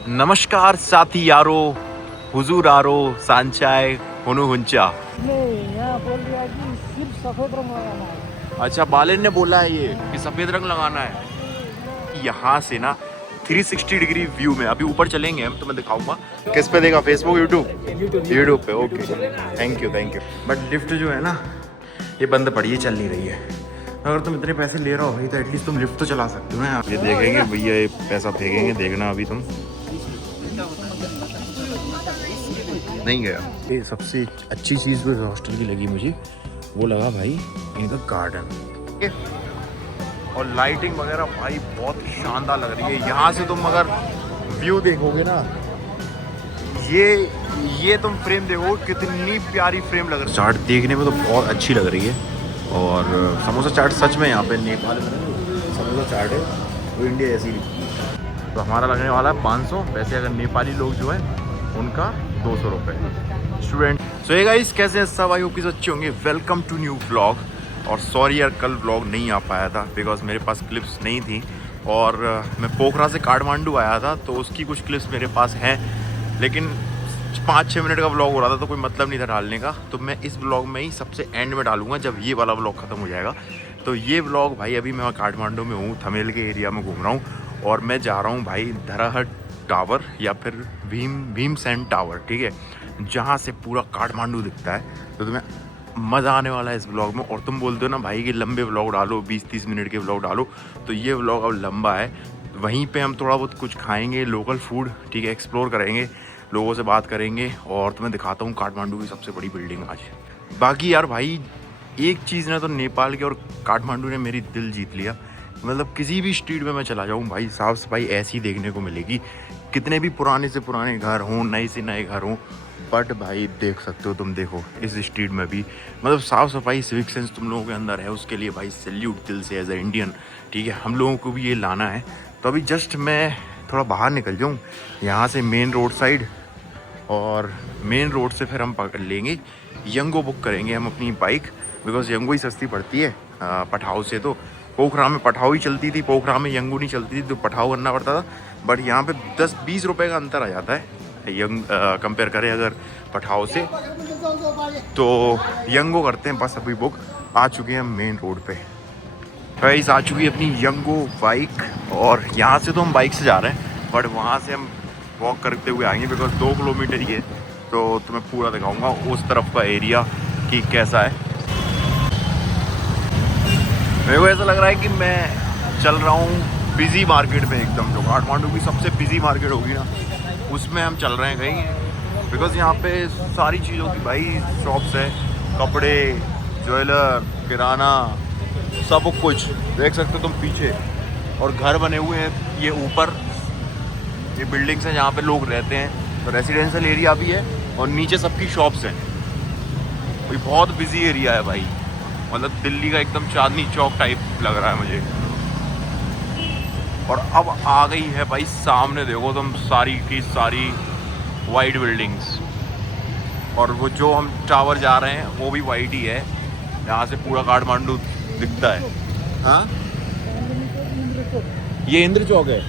नमस्कार साथी यारो, हुजूर आरो, सांचाय, हुनु हुंचा। नहीं, यहाँ बोल दिया कि सिर्फ सफेद रंग लगाना है। अच्छा, बालन ने बोला है ये कि सफेद रंग लगाना है। यहाँ से ना 360 डिग्री व्यू में अभी ऊपर चलेंगे हम, तो मैं दिखाऊंगा। किस पे देगा? फेसबुक, यूट्यूब पे। Okay, thank you. But lift जो है ना, ये बंद पड़ी है, चल नहीं रही है। अगर तुम इतने पैसे ले रहे हो भाई, तो एटलीस्ट तुम लिफ्ट तो चला सकते हो ना। ये देखेंगे भैया, ये पैसा फेंकेंगे, देखना अभी तुम। नहीं गया। ये सबसे अच्छी चीज़ जो हॉस्टल की लगी मुझे, वो लगा भाई इनका गार्डन और लाइटिंग वगैरह भाई बहुत शानदार लग रही है। यहाँ से तुम अगर व्यू देखोगे ना, ये तुम फ्रेम देखो, कितनी प्यारी फ्रेम लग रही है। चाट देखने में तो बहुत अच्छी लग रही है। और समोसा चाट सच में यहाँ पे नेपाल में समोसा चाट है वो इंडिया ऐसी नहीं। तो हमारा लगने वाला है 500। वैसे अगर नेपाली लोग जो है उनका 200 रुपये स्टूडेंट। सो ये गाइस, कैसे हैं सब? आई होप कि अच्छे होंगे। Welcome to new vlog. और सॉरी यार, कल व्लॉग नहीं आ पाया था बिकॉज मेरे पास क्लिप्स नहीं थी। और मैं पोखरा से काठमांडू आया था, तो उसकी कुछ क्लिप्स मेरे पास हैं, लेकिन 5-6 मिनट का व्लॉग हो रहा था, तो कोई मतलब नहीं था डालने का। तो मैं इस व्लॉग में ही सबसे एंड में डालूंगा जब ये वाला व्लॉग ख़त्म हो जाएगा। तो ये व्लॉग भाई, अभी मैं काठमांडू में हूँ, थमेल के एरिया में घूम रहा हूँ। और मैं जा रहा हूँ भाई धराहट टावर या फिर भीमसेन टावर, ठीक है, जहाँ से पूरा काठमांडू दिखता है। तो तुम्हें मज़ा आने वाला है इस व्लॉग में। और तुम बोलते हो ना भाई कि लंबे व्लॉग डालो, 20-30 मिनट के व्लॉग डालो, तो ये व्लॉग अब लंबा है। वहीं पे हम थोड़ा बहुत कुछ खाएंगे, लोकल फूड, ठीक है, एक्सप्लोर करेंगे, लोगों से बात करेंगे, और तुम्हें दिखाता हूँ काठमांडू की सबसे बड़ी बिल्डिंग आज। बाकी यार भाई, एक चीज़ ने तो नेपाल के और काठमांडू ने मेरी दिल जीत लिया। मतलब किसी भी स्ट्रीट में मैं चला जाऊँ भाई, साफ़ सफाई ऐसी देखने को मिलेगी। कितने भी पुराने से पुराने घर हों, नए से नए घर हों, बट भाई देख सकते हो तुम, देखो इस स्ट्रीट में भी मतलब साफ़ सफाई, सिविक सेंस तुम लोगों के अंदर है। उसके लिए भाई सैल्यूट दिल से, एज ए इंडियन, ठीक है। हम लोगों को भी ये लाना है। तो अभी जस्ट मैं थोड़ा बाहर निकल जाऊँ यहाँ से मेन रोड साइड, और मेन रोड से फिर हम पकड़ लेंगे यंगो, बुक करेंगे हम अपनी बाइक, बिकॉज यंगो ही सस्ती पड़ती है पठाऊ से। तो पोखरा में पठाऊ ही चलती थी, पोखरा में यंगो नहीं चलती थी, तो पठाऊ करना पड़ता था। बट यहाँ पे 10-20 रुपये का अंतर आ जाता है यंग कंपेयर करें अगर पठाऊ से, तो यंगो करते हैं बस। अभी बुक आ चुके हैं हम मेन रोड पे। गाइस आ चुकी है अपनी यंगो बाइक, और यहाँ से तो हम बाइक से जा रहे हैं, बट वहाँ से हम वॉक करते हुए आएंगे, बिकॉज 2 किलोमीटर ही है। तो तुम्हें पूरा दिखाऊंगा उस तरफ का एरिया कि कैसा है। मेरे को ऐसा लग रहा है कि मैं चल रहा हूँ बिजी मार्केट में एकदम, जो काठमांडू की सबसे बिजी मार्केट होगी ना, उसमें हम चल रहे हैं कहीं। बिकॉज यहाँ पे सारी चीज़ों की भाई शॉप्स है, कपड़े, ज्वेलर, किराना, सब कुछ देख सकते हो तुम पीछे। और घर बने हुए हैं ये ऊपर, ये बिल्डिंग्स हैं जहाँ पे लोग रहते हैं, तो रेजिडेंशियल एरिया भी है, और नीचे सबकी शॉप्स हैं। ये बहुत बिजी एरिया है भाई, मतलब दिल्ली का एकदम चांदनी चौक टाइप लग रहा है मुझे। और अब आ गई है भाई सामने, देखो तुम, सारी की सारी वाइट बिल्डिंग्स। और वो जो हम टावर जा रहे हैं वो भी वाइट ही है, यहाँ से पूरा काठमांडू दिखता है। हाँ, ये इंद्र चौक है।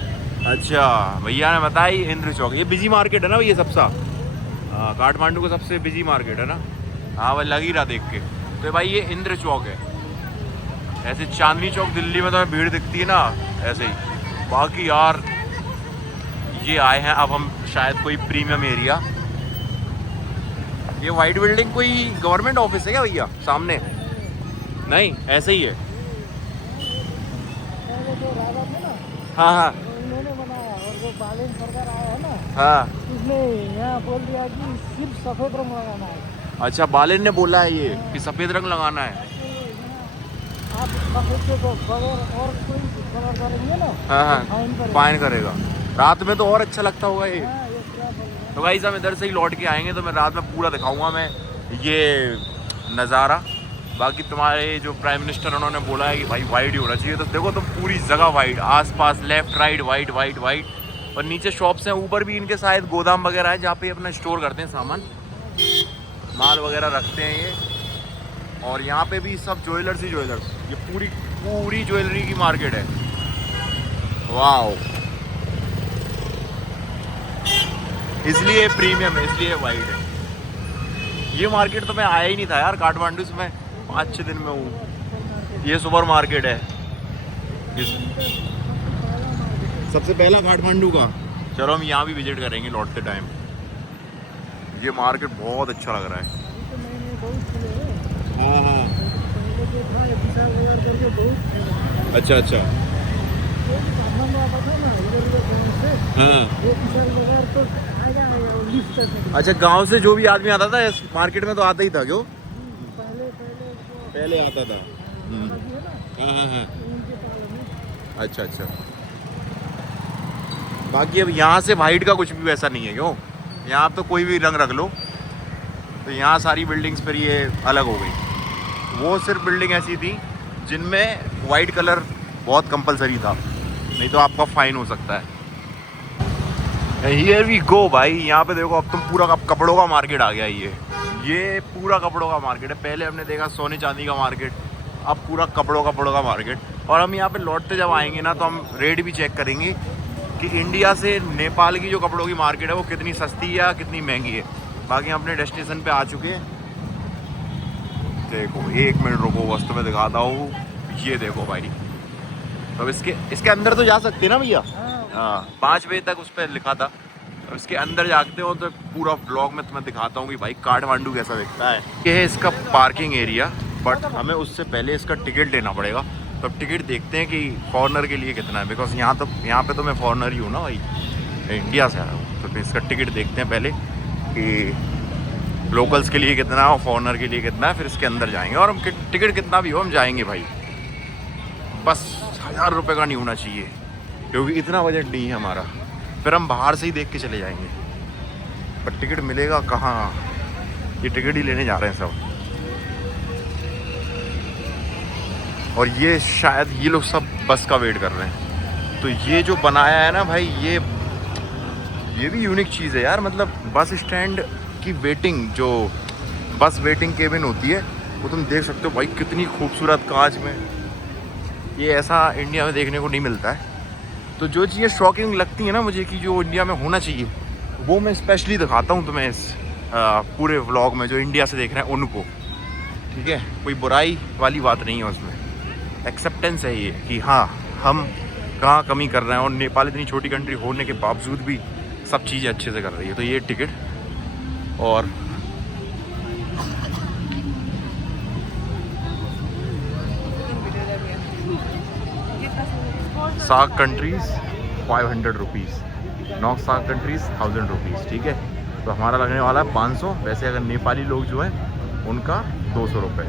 अच्छा, भैया ने बताया ये इंद्र चौक। ये बिजी मार्केट है ना ये सबसा, काठमांडू का सबसे बिजी मार्केट है ना। हाँ भाई, लग ही रहा देख के। तो भाई ये इंद्र चौक है। ऐसे चांदनी चौक दिल्ली में तो भीड़ दिखती है ना, ऐसे ही। बाकी यार ये आए हैं अब हम शायद कोई प्रीमियम एरिया। ये वाइट बिल्डिंग कोई गवर्नमेंट ऑफिस है क्या भैया सामने? नहीं, ऐसे ही है। हाँ हाँ उन्होंने बनाया, और जो बालन सरकार आया है ना, हाँ। उसने यहाँ बोल दिया कि सिर्फ सफेद रंग लगाना है। अच्छा, बालन ने बोला है ये कि सफ़ेद रंग लगाना है। आप सफेद के बगैर और कोई कलर करेंगे ना, हाँ फाइन करेगा। फाइन करेगा। रात में तो और अच्छा लगता होगा ये। हाँ, ये क्या बोलेंगे। तो गाइस हम इधर से ही लौट के आएंगे, तो मैं रात में पूरा दिखाऊंगा मैं ये नज़ारा। बाकी तुम्हारे जो प्राइम मिनिस्टर उन्होंने बोला है कि भाई वाइड ही होना चाहिए, तो देखो तुम पूरी जगह वाइड, आसपास left right white white white. और नीचे शॉप्स हैं, ऊपर भी इनके शायद गोदाम वगैरह है जहाँ पे अपना स्टोर करते हैं सामान, माल वगैरह रखते हैं ये। और यहाँ पे भी सब ज्वेलर्स ही ज्वेलर्स, ये पूरी ज्वेलरी की मार्केट है। वाह, इसलिए प्रीमियम है, इसलिए वाइड है। ये मार्केट तो मैं आया ही नहीं था यार काठमांडू से, मैं 5-6 दिन में हूँ। ये सुपर मार्केट है सबसे पहला काठमांडू का। चलो हम यहाँ भी विजिट करेंगे लौटते टाइम। ये मार्केट बहुत अच्छा लग रहा है। हाँ अच्छा अच्छा हाँ। अच्छा गांव से जो भी आदमी आता था इस मार्केट में तो आता ही था क्यों? पहले आता था। हाँ हाँ हाँ। अच्छा अच्छा। बाकी अब यहाँ से वाइट का कुछ भी वैसा नहीं है क्यों? यहाँ तो कोई भी रंग रख लो। तो यहाँ सारी बिल्डिंग्स पर ये अलग हो गई। वो सिर्फ बिल्डिंग ऐसी थी जिनमें वाइट कलर बहुत कंपलसरी था, नहीं तो आपका फाइन हो सकता है। हियर वी गो भाई। यहाँ पे देखो अब तुम पूरा कपड़ों का मार्केट आ गया। ये पूरा कपड़ों का मार्केट है। पहले हमने देखा सोने चांदी का मार्केट, अब पूरा कपड़ों का मार्केट। और हम यहाँ पे लौटते जब आएंगे ना तो हम रेट भी चेक करेंगे कि इंडिया से नेपाल की जो कपड़ों की मार्केट है वो कितनी सस्ती है या कितनी महंगी है। बाकी हम अपने डेस्टिनेशन पे आ चुके हैं। देखो 1 मिनट रुको, बस तो मैं दिखाता हूँ। ये देखो भाई, तो इसके अंदर तो जा सकते हैं ना भैया? हाँ 5 बजे तक उस पर लिखा था। अब इसके अंदर जाते हो तो पूरा ब्लॉग में तुम्हें दिखाता हूँ कि भाई काठमांडू कैसा दिखता है। ये है इसका पार्किंग एरिया, बट हमें उससे पहले इसका टिकट लेना पड़ेगा। तो अब टिकट देखते हैं कि फॉरनर के लिए कितना है, बिकॉज यहाँ पे तो मैं फॉरनर ही हूँ ना भाई, इंडिया से आया हूँ। तो फिर इसका टिकट देखते हैं पहले कि लोकल्स के लिए कितना है और फॉरनर के लिए कितना है, फिर इसके अंदर जाएंगे। और हम टिकट कितना भी हो हम जाएंगे भाई, बस 1000 रुपये का नहीं होना चाहिए, क्योंकि इतना बजट नहीं है हमारा। फिर हम बाहर से ही देख के चले जाएंगे, पर टिकट मिलेगा कहाँ? ये टिकट ही लेने जा रहे हैं सब। और ये शायद ये लोग सब बस का वेट कर रहे हैं। तो ये जो बनाया है ना भाई, ये भी यूनिक चीज़ है यार। मतलब बस स्टैंड की वेटिंग, जो बस वेटिंग केबिन होती है, वो तुम देख सकते हो भाई कितनी खूबसूरत कांच में। ये ऐसा इंडिया में देखने को नहीं मिलता है। तो जो चीज़ें शॉकिंग लगती हैं ना मुझे कि जो इंडिया में होना चाहिए, वो मैं स्पेशली दिखाता हूँ तुम्हें इस पूरे व्लॉग में। जो इंडिया से देख रहे हैं उनको, ठीक है, कोई बुराई वाली बात नहीं है उसमें, एक्सेप्टेंस है ये कि हाँ हम कहाँ कमी कर रहे हैं। और नेपाल इतनी छोटी कंट्री होने के बावजूद भी सब चीज़ें अच्छे से कर रही है। तो ये टिकट और SAARC countries 500 rupees, north SAARC countries 1000 rupees, ठीक है। तो हमारा लगने वाला है 500। वैसे अगर नेपाली लोग जो हैं उनका 200 रुपये,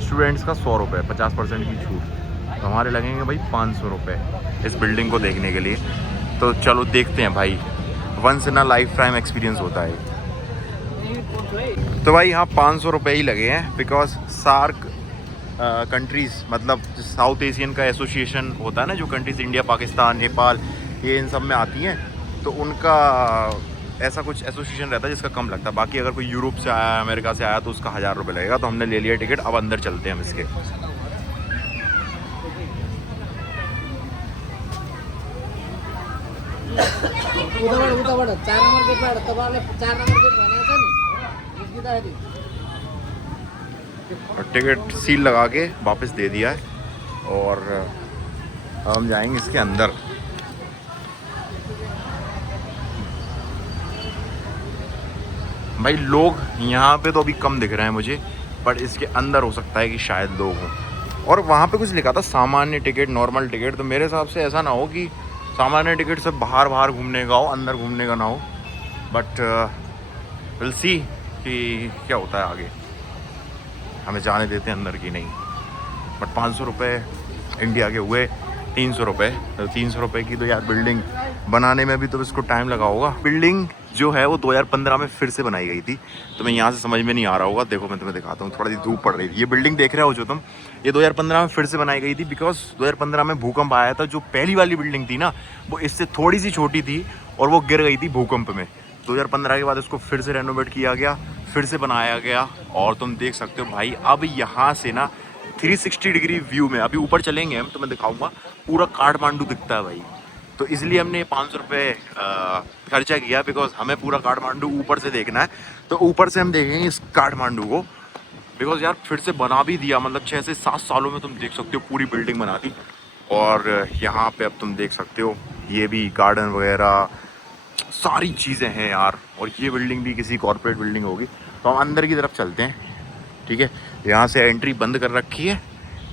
स्टूडेंट्स का 100 रुपये, 50% की छूट। तो हमारे लगेंगे भाई 500 रुपये इस बिल्डिंग को देखने के लिए। तो चलो देखते हैं भाई, once in a lifetime experience होता है। तो भाई यहाँ 500 रुपये ही लगे हैं, बिकॉज सार्क कंट्रीज़ मतलब साउथ एशियन का एसोसिएशन होता है ना, जो कंट्रीज़ इंडिया, पाकिस्तान, नेपाल, ये इन सब में आती हैं, तो उनका ऐसा कुछ एसोसिएशन रहता है जिसका कम लगता है। बाकी अगर कोई यूरोप से आया, अमेरिका से आया, तो उसका 1000 रुपये लगेगा। तो हमने ले लिया टिकट, अब अंदर चलते हैं हम इसके। और टिकट सील लगा के वापस दे दिया है और हम जाएंगे इसके अंदर। भाई लोग यहाँ पे तो अभी कम दिख रहे हैं मुझे, बट इसके अंदर हो सकता है कि शायद लोग हों। और वहाँ पे कुछ लिखा था सामान्य टिकट, नॉर्मल टिकट। तो मेरे हिसाब से ऐसा ना हो कि सामान्य टिकट सब बाहर घूमने का हो, अंदर घूमने का ना हो। बट विल सी कि क्या होता है आगे, हमें जाने देते हैं अंदर की नहीं। बट 500 रुपये इंडिया के हुए 300 रुपये। तो 300 रुपये की तो यार बिल्डिंग बनाने में भी तो इसको टाइम लगा होगा। बिल्डिंग जो है वो 2015 में फिर से बनाई गई थी। तो मैं यहाँ से समझ में नहीं आ रहा होगा, देखो मैं तुम्हें दिखाता हूँ, थोड़ा सी धूप पड़ रही थी। ये बिल्डिंग देख रहे हो जो तुम, ये 2015 में फिर से बनाई गई थी, बिकॉज 2015 में भूकंप आया था। जो पहली वाली बिल्डिंग थी ना, वो इससे थोड़ी सी छोटी थी और वो गिर गई थी भूकंप में। 2015 के बाद उसको फिर से रेनोवेट किया गया, फिर से बनाया गया। और तुम देख सकते हो भाई, अब यहाँ से ना 360 डिग्री व्यू में, अभी ऊपर चलेंगे हम तो मैं दिखाऊंगा, पूरा काठमांडू दिखता है भाई। तो इसलिए हमने 500 रुपये खर्चा किया, बिकॉज हमें पूरा काठमांडू ऊपर से देखना है। तो ऊपर से हम देखेंगे इस काठमांडू को, बिकॉज यार फिर से बना भी दिया, मतलब 6 से 7 सालों में तुम देख सकते हो पूरी बिल्डिंग बना दी। और यहाँ पे अब तुम देख सकते हो ये भी गार्डन वगैरह सारी चीज़ें हैं यार। और ये बिल्डिंग भी किसी कॉर्पोरेट बिल्डिंग होगी। तो हम अंदर की तरफ चलते हैं, ठीक है। यहाँ से एंट्री बंद कर रखी है,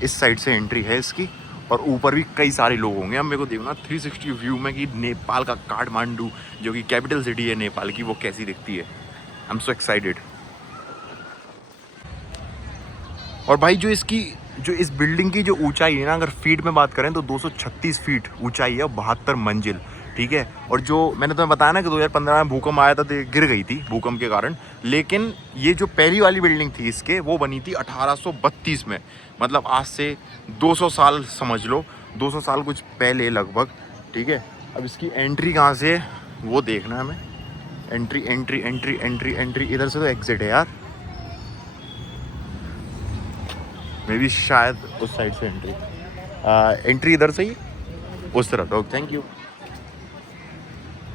इस साइड से एंट्री है इसकी। और ऊपर भी कई सारे लोग होंगे। अब मेरे को देखना 360 व्यू में कि नेपाल का काठमांडू जो कि कैपिटल सिटी है नेपाल की, वो कैसी दिखती है। I am so excited. और भाई जो इस बिल्डिंग की जो ऊंचाई है ना, अगर फीट में बात करें तो 236 फीट ऊंचाई है, 72 मंजिल, ठीक है। और जो मैंने तुम्हें बताया ना कि 2015 में भूकंप आया था तो गिर गई थी भूकंप के कारण। लेकिन ये जो पहली वाली बिल्डिंग थी इसके, वो बनी थी 1832 में, मतलब आज से 200 साल समझ लो, 200 साल कुछ पहले लगभग, ठीक है। अब इसकी एंट्री कहाँ से है वो देखना है हमें। Entry entry entry entry entry, इधर से तो एग्जिट है यार, मे बी शायद उस साइड से एंट्री इधर से ही उस तरफ। तो थैंक यू।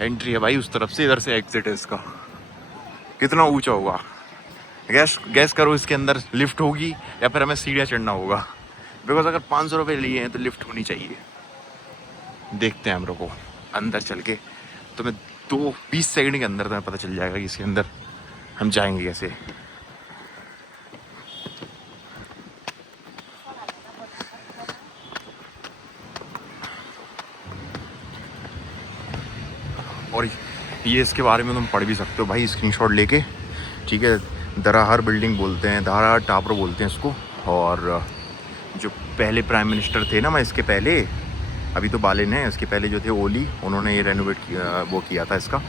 एंट्री है भाई उस तरफ से, इधर से एग्जिट है इसका। कितना ऊंचा होगा गैस करो, इसके अंदर लिफ्ट होगी या फिर हमें सीढ़ियाँ चढ़ना होगा। बिकॉज अगर 500 रुपये लिए हैं तो लिफ्ट होनी चाहिए। देखते हैं हम लोग को अंदर चल के, तो मैं 20 सेकंड के अंदर तुम्हें पता चल जाएगा कि इसके अंदर हम जाएंगे कैसे। और ये इसके बारे में तुम पढ़ भी सकते हो भाई स्क्रीनशॉट लेके, ठीक है। दराहर बिल्डिंग बोलते हैं, दराहर टावर बोलते हैं इसको। और जो पहले प्राइम मिनिस्टर थे ना, मैं इसके पहले, अभी तो बालेन है, इसके पहले जो थे ओली, उन्होंने ये रेनोवेट किया था इसका।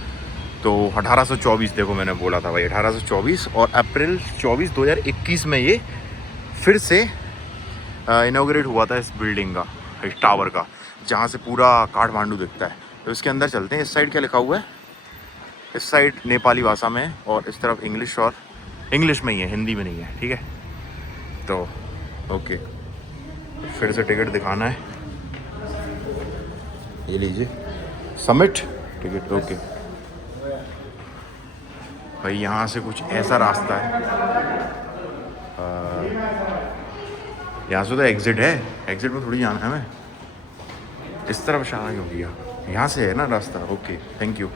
तो 1824, देखो मैंने बोला था भाई 1824, और अप्रैल 24 2021 में ये फिर से इनॉग्रेट हुआ था इस बिल्डिंग का, इस टावर का, जहाँ से पूरा काठमांडू दिखता है। तो इसके अंदर चलते हैं। इस साइड क्या लिखा हुआ है? इस साइड नेपाली भाषा में है और इस तरफ इंग्लिश, और इंग्लिश में ही है, हिंदी में नहीं है, ठीक है। तो ओके, फिर से टिकट दिखाना है, ये लीजिए समिट टिकट, ओके भाई। यहाँ से कुछ ऐसा रास्ता है, यहाँ से तो एग्ज़िट है, एग्ज़िट में थोड़ी जाना है हमें, इस तरफ इशारा क्यों किया? यहाँ से है ना रास्ता, ओके थैंक यू।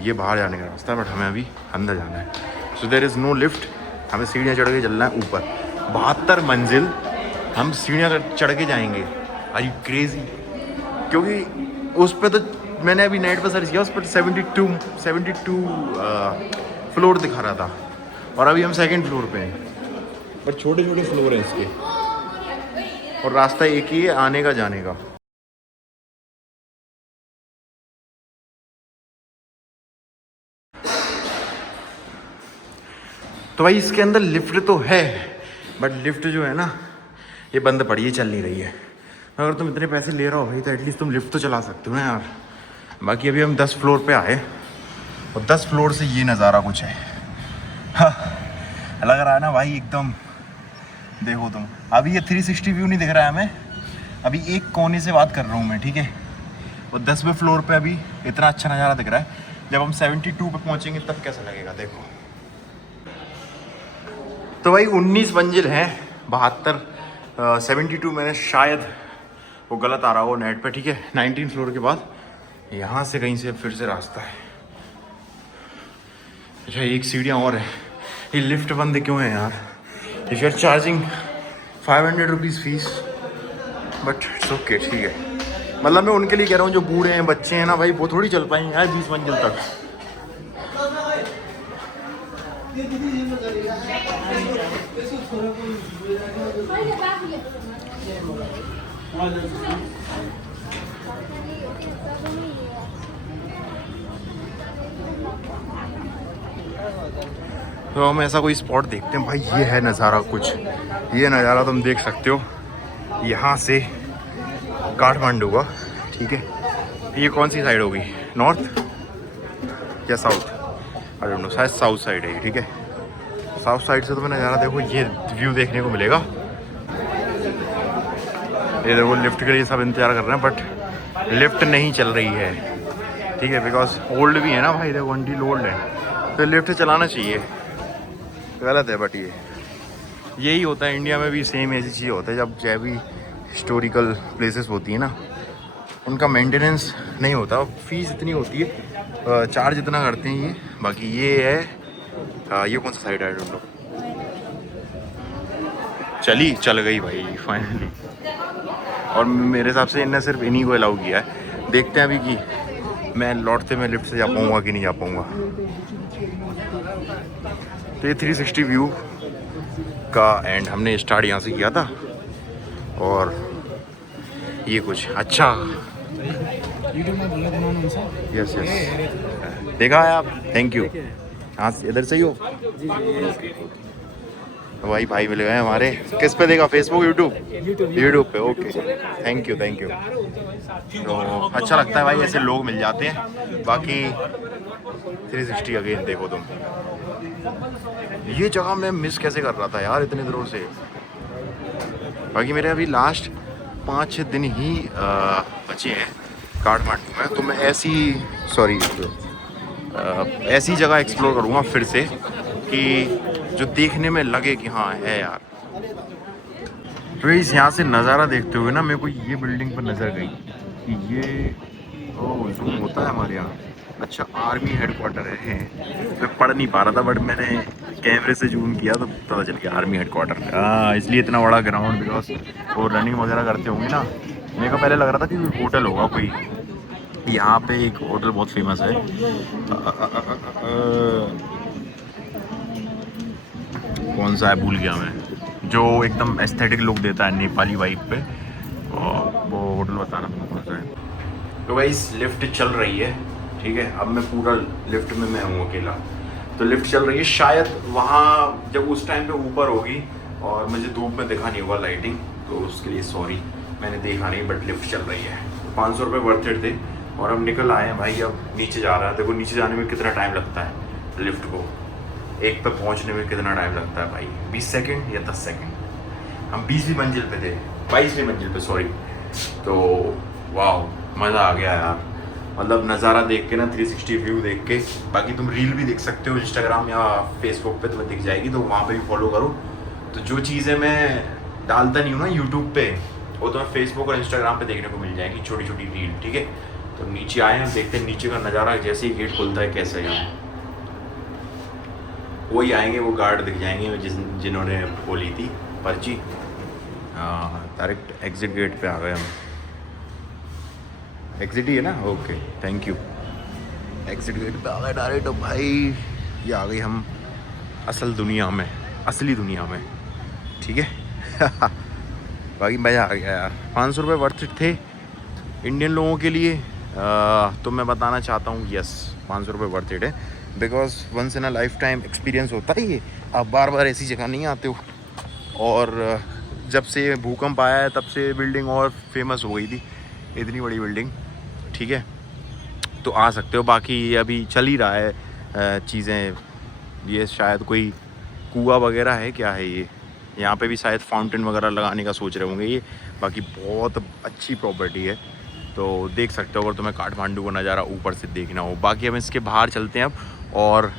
ये बाहर जाने का रास्ता है, बट हमें अभी अंदर जाना है। So there is no lift, हमें सीढ़ियाँ चढ़ के चलना है ऊपर। 72 मंजिल हम सीढ़ियाँ चढ़ के जाएंगे। Are you crazy? क्योंकि उस पर तो मैंने अभी नेट पर सर्च किया, उस पर 72 फ्लोर दिखा रहा था, और अभी हम 2nd फ्लोर पे हैं। बट छोटे छोटे फ्लोर हैं इसके, और रास्ता एक ही है आने का जाने का। तो भाई इसके अंदर लिफ्ट तो है, बट लिफ्ट जो है ना ये बंद पड़ी है, चल नहीं रही है। अगर तुम इतने पैसे ले रहे हो भाई तो एटलीस्ट तुम लिफ्ट तो चला सकते हो ना यार। बाकी अभी हम 10 फ्लोर पे आए, और 10 फ्लोर से ये नज़ारा कुछ है, हाँ, लग रहा है ना भाई एकदम। देखो तुम, अभी ये 360 व्यू नहीं दिख रहा है हमें, अभी एक कोने से बात कर रहा हूँ मैं, ठीक है। और 10वें फ्लोर पे अभी इतना अच्छा नज़ारा दिख रहा है। जब हम 72 पे पहुँचेंगे तब कैसा लगेगा देखो। तो भाई 19 मंजिल हैं, 72 72 मैंने शायद वो गलत आ रहा हो नेट पे, ठीक है। 19 फ्लोर के बाद यहाँ से कहीं से फिर से रास्ता है। अच्छा एक सीढ़ियाँ और है, ये लिफ्ट बंद क्यों है यार? If you are charging 500 rupees fees, but it's okay, ठीक है। मतलब मैं उनके लिए कह रहा हूँ जो बूढ़े हैं, बच्चे हैं ना भाई, वो थोड़ी चल पाएंगे यार 20 मंजिल तक। तो हम ऐसा कोई स्पॉट देखते हैं भाई। ये है नज़ारा कुछ, ये नज़ारा तुम देख सकते हो यहाँ से काठमांडू का, ठीक है। ये कौन सी साइड होगी, नॉर्थ या साउथ? आई डोंट नो, शायद साउथ साइड है, ठीक है। साउथ साइड से तो मैं नज़ारा देखो, ये व्यू देखने को मिलेगा। ये देखो लिफ्ट के लिए सब इंतज़ार कर रहे हैं, बट लिफ्ट नहीं चल रही है, ठीक है, बिकॉज ओल्ड भी है ना भाई, देखो वंटी ओल्ड है, तो लिफ्ट चलाना चाहिए। गलत है बट यही होता है इंडिया में भी, सेम ऐसी चीज़ होता है। जब चाहे भी हिस्टोरिकल प्लेसेस होती है ना, उनका मेंटेनेंस नहीं होता, फीस इतनी होती है, चार्ज इतना करते हैं ये। बाकी ये है, ये कौन सा साइड है, डोंट नो। चल गई भाई फाइनली। और मेरे हिसाब से इनने सिर्फ इन्हीं को अलाउ किया है। देखते हैं अभी कि मैं लौटते में लिफ्ट से जा पाऊँगा कि नहीं जा पाऊँगा। तो ये 360 व्यू का एंड हमने स्टार्ट यहाँ से किया था। और ये कुछ अच्छा, यस देखा है आप, थैंक यू। हाँ इधर से ही हो भाई, भाई मिल गए हमारे। किस पे देखा, फेसबुक, यूट्यूब पे, ओके थैंक यू। तो अच्छा लगता है भाई ऐसे लोग मिल जाते हैं। बाकी 360 अगेन देखो तुम, ये जगह मैं मिस कैसे कर रहा था यार इतने दिनों से। बाकी मेरे अभी लास्ट 5-6 दिन ही बचे हैं काठमांडू में, तो मैं ऐसी जगह एक्सप्लोर करूँगा फिर से कि जो देखने में लगे कि हाँ है यार। तो इस यहाँ से नज़ारा देखते हुए ना मेरे को ये बिल्डिंग पर नज़र गई कि ये जूम होता है हमारे यहाँ, अच्छा आर्मी हेडक्वार्टर है। मैं पढ़ नहीं पा रहा था बट मैंने कैमरे से जूम किया तो पता चल गया आर्मी हेडक्वार्टर। हाँ इसलिए इतना बड़ा ग्राउंड, बिकॉज वो रनिंग वगैरह करते होंगे ना। मेरे को पहले लग रहा था कि होटल होगा कोई, यहाँ पे एक होटल बहुत फेमस है, कौन सा है भूल गया मैं, जो एकदम एस्थेटिक लुक देता है नेपाली वाइब पे, और वो होटल बताना तुमको कौन सा है। तो गाइस लिफ्ट चल रही है, ठीक है। अब मैं पूरा लिफ्ट में मैं हूँ अकेला, तो लिफ्ट चल रही है। शायद वहाँ जब उस टाइम पे ऊपर होगी और मुझे धूप में दिखा नहीं होगा लाइटिंग, तो उसके लिए सॉरी, मैंने देखा नहीं, बट लिफ्ट चल रही है। 500 रुपये वर्थ इट थे और हम निकल आए हैं भाई। अब नीचे जा रहा है, देखो नीचे जाने में कितना टाइम लगता है, लिफ्ट को एक पे पहुंचने में कितना टाइम लगता है भाई, 20 सेकंड या 10 सेकंड। हम 20वीं मंजिल पे थे, 22वीं मंजिल पे सॉरी। तो वाह मज़ा आ गया यार, मतलब नज़ारा देख के ना, 360 व्यू देख के। बाकी तुम रील भी देख सकते हो इंस्टाग्राम या फेसबुक पे, तुम्हें दिख जाएगी, तो वहाँ पे भी फॉलो करो। तो जो चीज़ें मैं डालता नहीं हूँ ना यूट्यूब पे, वो तुम्हें फेसबुक और इंस्टाग्राम पे देखने को मिल जाएगी, छोटी छोटी रील, ठीक है। तो नीचे आए हैं, देखते हैं नीचे का नज़ारा, जैसे ही गेट खुलता है कैसे यहाँ वही आएंगे, वो गार्ड दिख जाएंगे जिन्होंने खोली थी पर्ची। डायरेक्ट एग्जिट गेट पे आ गए हम, एग्जिट ही है ना, okay thank you. Exit gate पे आ गए डायरेक्ट। भाई ये आ गई हम असल दुनिया में, असली दुनिया में, ठीक है। बाकी मज़ा आ गया यार, 500 रुपये वर्थ इट थे इंडियन लोगों के लिए। तो मैं बताना चाहता हूँ यस 500 रुपये वर्थ इट है, because once in a lifetime experience होता है ये। आप बार बार ऐसी जगह नहीं आते हो। और जब से भूकंप आया है तब से बिल्डिंग और फेमस हो गई थी, इतनी बड़ी बिल्डिंग, ठीक है। तो आ सकते हो। बाकी अभी चल ही रहा है चीज़ें, ये शायद कोई कुआं वगैरह है, क्या है ये, यहाँ पे भी शायद फाउंटेन वगैरह लगाने का सोच रहे होंगे ये। बाकी बहुत अच्छी प्रॉपर्टी है, तो देख सकते हो अगर तुम्हें काठमांडू का नज़ारा ऊपर से देखना हो। बाकी हम इसके बाहर चलते हैं अब, और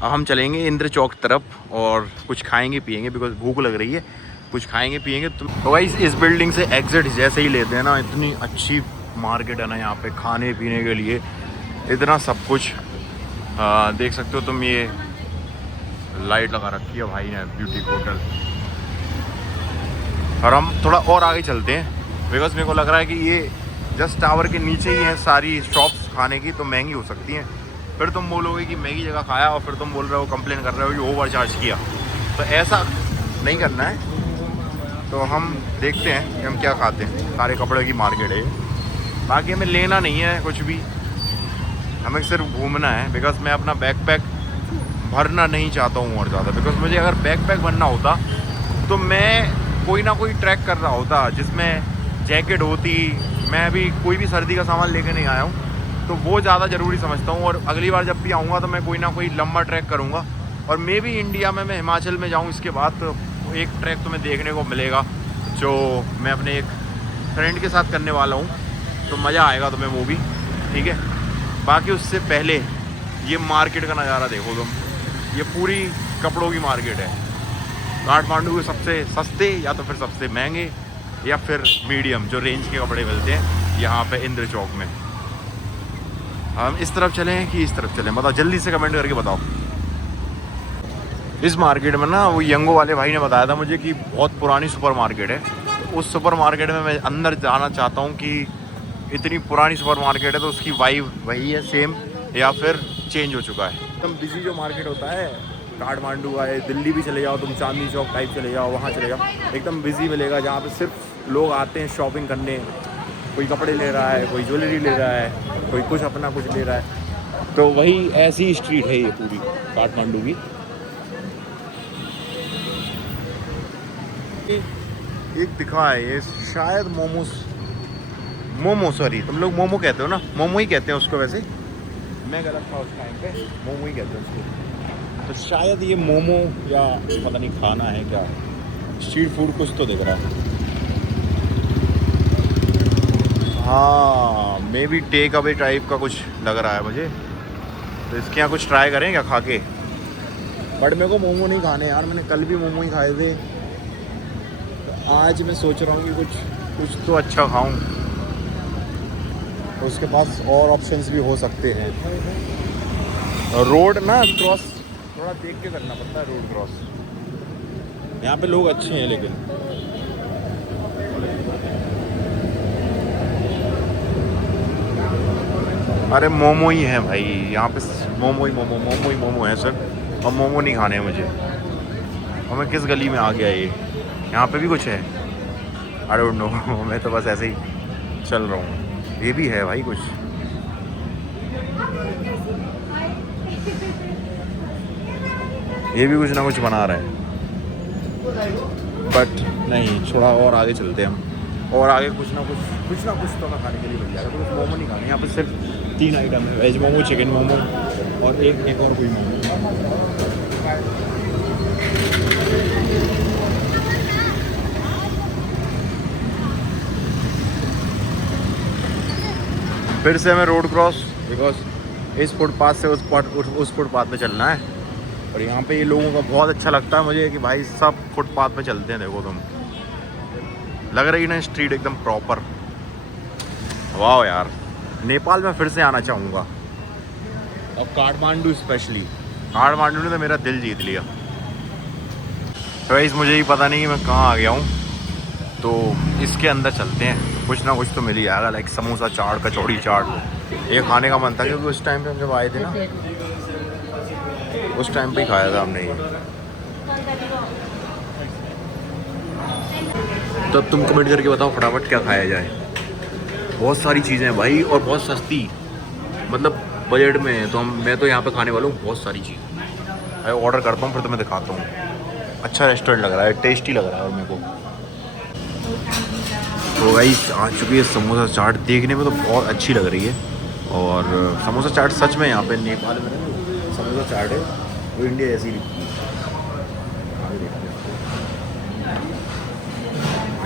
हम चलेंगे इंद्र चौक तरफ और कुछ खाएंगे पिएंगे, बिकॉज भूख लग रही है, कुछ खाएंगे पिएंगे। तो भाई इस बिल्डिंग से एग्जिट जैसे ही लेते हैं ना, इतनी अच्छी मार्केट है ना यहाँ पे खाने पीने के लिए, इतना सब कुछ देख सकते हो तुम। ये लाइट लगा रखी है भाई ने, ब्यूटी होटल। और हम थोड़ा और आगे चलते हैं, बिकॉज मेरे को लग रहा है कि ये जस्ट टावर के नीचे ही है सारी शॉप्स खाने की, तो महंगी हो सकती हैं। फिर तुम बोलोगे कि महंगी जगह खाया और फिर तुम बोल रहे हो, कंप्लेन कर रहे हो कि ओवर चार्ज किया, तो ऐसा नहीं करना है। तो हम देखते हैं कि हम क्या खाते हैं। सारे कपड़े की मार्केट है ये। बाकी हमें लेना नहीं है कुछ भी, हमें सिर्फ घूमना है, बिकॉज मैं अपना बैकपैक भरना नहीं चाहता हूँ और ज़्यादा। बिकॉज मुझे अगर बैकपैक भरना होता तो मैं कोई ना कोई ट्रैक कर रहा होता जिसमें जैकेट होती। मैं अभी कोई भी सर्दी का सामान लेके नहीं आया हूँ, तो वो ज़्यादा ज़रूरी समझता हूँ। और अगली बार जब भी आऊँगा तो मैं कोई ना कोई लंबा ट्रैक करूँगा। और मे भी इंडिया में मैं हिमाचल में जाऊँ इसके बाद, तो एक ट्रैक तुम्हें देखने को मिलेगा जो मैं अपने एक फ्रेंड के साथ करने वाला हूँ। तो मज़ा आएगा तुम्हें वो भी, ठीक है। बाकी उससे पहले ये मार्केट का नज़ारा देखो तुम। ये पूरी कपड़ों की मार्केट है काठमांडू के, सबसे सस्ते या तो फिर सबसे महंगे या फिर मीडियम जो रेंज के कपड़े मिलते हैं यहाँ पे इंद्र चौक में। हम इस तरफ चलें कि इस तरफ चलें, बताओ जल्दी से कमेंट करके बताओ। इस मार्केट में ना वो यंगो वाले भाई ने बताया था मुझे कि बहुत पुरानी सुपर मार्केट है। तो उस सुपर मार्केट में मैं अंदर जाना चाहता हूँ कि इतनी पुरानी सुपर मार्केट है तो उसकी वाइब वही है सेम या फिर चेंज हो चुका है। एकदम बिजी जो मार्केट होता है काठमांडू का है, दिल्ली भी चले जाओ तुम, चांदनी चौक टाइप चले जाओ, वहाँ चले जाओ, एकदम बिजी मिलेगा जहाँ पे सिर्फ लोग आते हैं शॉपिंग करने। कोई कपड़े ले रहा है, कोई ज्वेलरी ले रहा है, कोई कुछ अपना कुछ ले रहा है। तो वही ऐसी स्ट्रीट है ये पूरी काठमांडू की। एक दिखा है ये शायद मोमो सॉरी तुम लोग मोमो कहते हो ना, मोमो ही कहते हैं उसको, वैसे मैं गलत था उस टाइम पे, मोमो ही कहते हैं उसको। तो शायद ये मोमो या पता नहीं खाना है क्या, स्ट्रीट फूड कुछ तो दिख रहा है। हाँ maybe take away type का कुछ लग रहा है मुझे, तो इसके यहाँ कुछ ट्राई करें क्या खा के। बट मेरे को मोमो नहीं खाने यार, मैंने कल भी मोमो ही खाए थे। तो आज मैं सोच रहा हूँ कि कुछ तो अच्छा खाऊं। तो उसके पास और ऑप्शंस भी हो सकते हैं। रोड ना क्रॉस थोड़ा देख के करना पड़ता है, रोड क्रॉस। यहाँ पे लोग अच्छे हैं लेकिन अरे मोमो ही है भाई यहाँ पे, मोमो ही मोमो है सर। और मोमो नहीं खाने हैं मुझे। और मैं किस गली में आ गया ये, यहाँ पे भी कुछ है आई डोंट नो मैं तो बस ऐसे ही चल रहा हूँ। ये भी है भाई कुछ, ये भी कुछ ना कुछ बना रहा है। बट नहीं, थोड़ा और आगे चलते हैं हम, और आगे कुछ ना कुछ तो मैं खाने के लिए मिल जाएगा। तो मोमो नहीं खाने, यहाँ पे सिर्फ 3 आइटम है, वेज मोमो, चिकन मोमो और एक और कोई मोमो। फिर से हमें रोड क्रॉस, बिकॉज इस फुटपाथ से उस फुटपाथ पे चलना है। और यहाँ पे ये लोगों का बहुत अच्छा लगता है मुझे कि भाई सब फुटपाथ पे चलते हैं। देखो तुम, लग रही ना स्ट्रीट एकदम प्रॉपर। वाह यार, नेपाल में फिर से आना चाहूँगा, और काठमांडू स्पेशली। काठमांडू ने तो मेरा दिल जीत लिया। तो इस मुझे ही पता नहीं मैं कहाँ आ गया हूँ। तो इसके अंदर चलते हैं, कुछ ना कुछ तो मिल ही आएगा, लाइक समोसा चाट, कचौड़ी चाट। ये खाने का मन था क्योंकि उस टाइम पे हम जब आए थे ना, उस टाइम पे ही खाया था हमने ये। तो अब तुम कमेंट करके बताओ फटाफट क्या खाया जाए। बहुत सारी चीज़ें हैं भाई और बहुत सस्ती, मतलब बजट में है। तो मैं तो यहाँ पे खाने वाला हूँ बहुत सारी चीज़। मैं ऑर्डर करता हूँ फिर तुम्हें दिखाता हूँ। अच्छा रेस्टोरेंट लग रहा है, टेस्टी लग रहा है और मेरे को। तो गाइस आ चुकी है समोसा चाट, देखने में तो बहुत अच्छी लग रही है। और समोसा चाट सच में यहाँ पे नेपाल में ना समोसा चाट है वो इंडिया ऐसी दिखती है।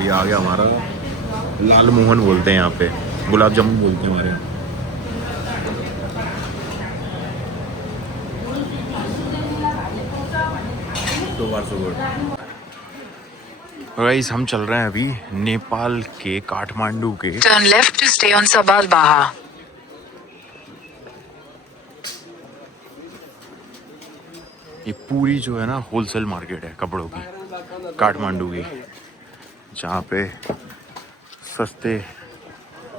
ये आ गया हमारा लाल मोहन, बोलते हैं यहाँ पे, गुलाब जामुन बोलते हैं हमारे यहाँ। दो बार सो गुड। गाइस हम चल रहे हैं अभी नेपाल के काठमांडू के। Turn left to stay on Sabal Baha. ये पूरी जो है ना होलसेल मार्केट है कपड़ों की काठमांडू की, जहाँ पे सस्ते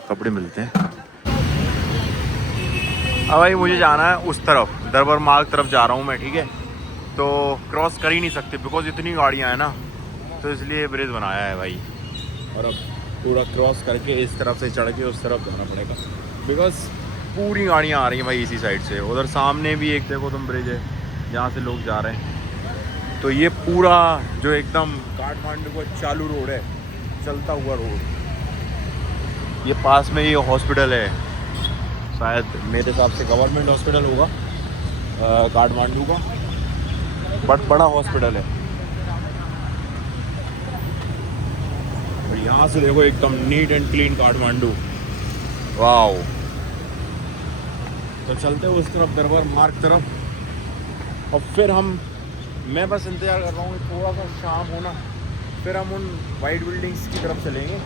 कपड़े मिलते हैं। अब भाई मुझे जाना है उस तरफ, दरबार मार्ग तरफ जा रहा हूँ मैं, ठीक है। तो क्रॉस कर ही नहीं सकते बिकॉज इतनी गाड़ियाँ हैं ना, तो इसलिए ब्रिज बनाया है भाई। और अब पूरा क्रॉस करके इस तरफ से चढ़ के उस तरफ जाना पड़ेगा बिकॉज पूरी गाड़ियाँ आ रही हैं भाई इसी साइड से। उधर सामने भी एक देखो तुम ब्रिज है जहाँ से लोग जा रहे हैं। तो ये पूरा जो एकदम काठमांडू का चालू रोड है, चलता हुआ रोड। ये पास में ये हॉस्पिटल है, शायद मेरे हिसाब से गवर्नमेंट हॉस्पिटल होगा काठमांडू का, बट बड़ा हॉस्पिटल है। और यहाँ से देखो एकदम neat and clean Kathmandu, wow. तो चलते हैं उस तरफ, दरबार मार्ग तरफ, और फिर मैं बस इंतज़ार कर रहा हूँ थोड़ा सा शाम होना, फिर हम उन वाइट बिल्डिंग्स की तरफ चलेंगे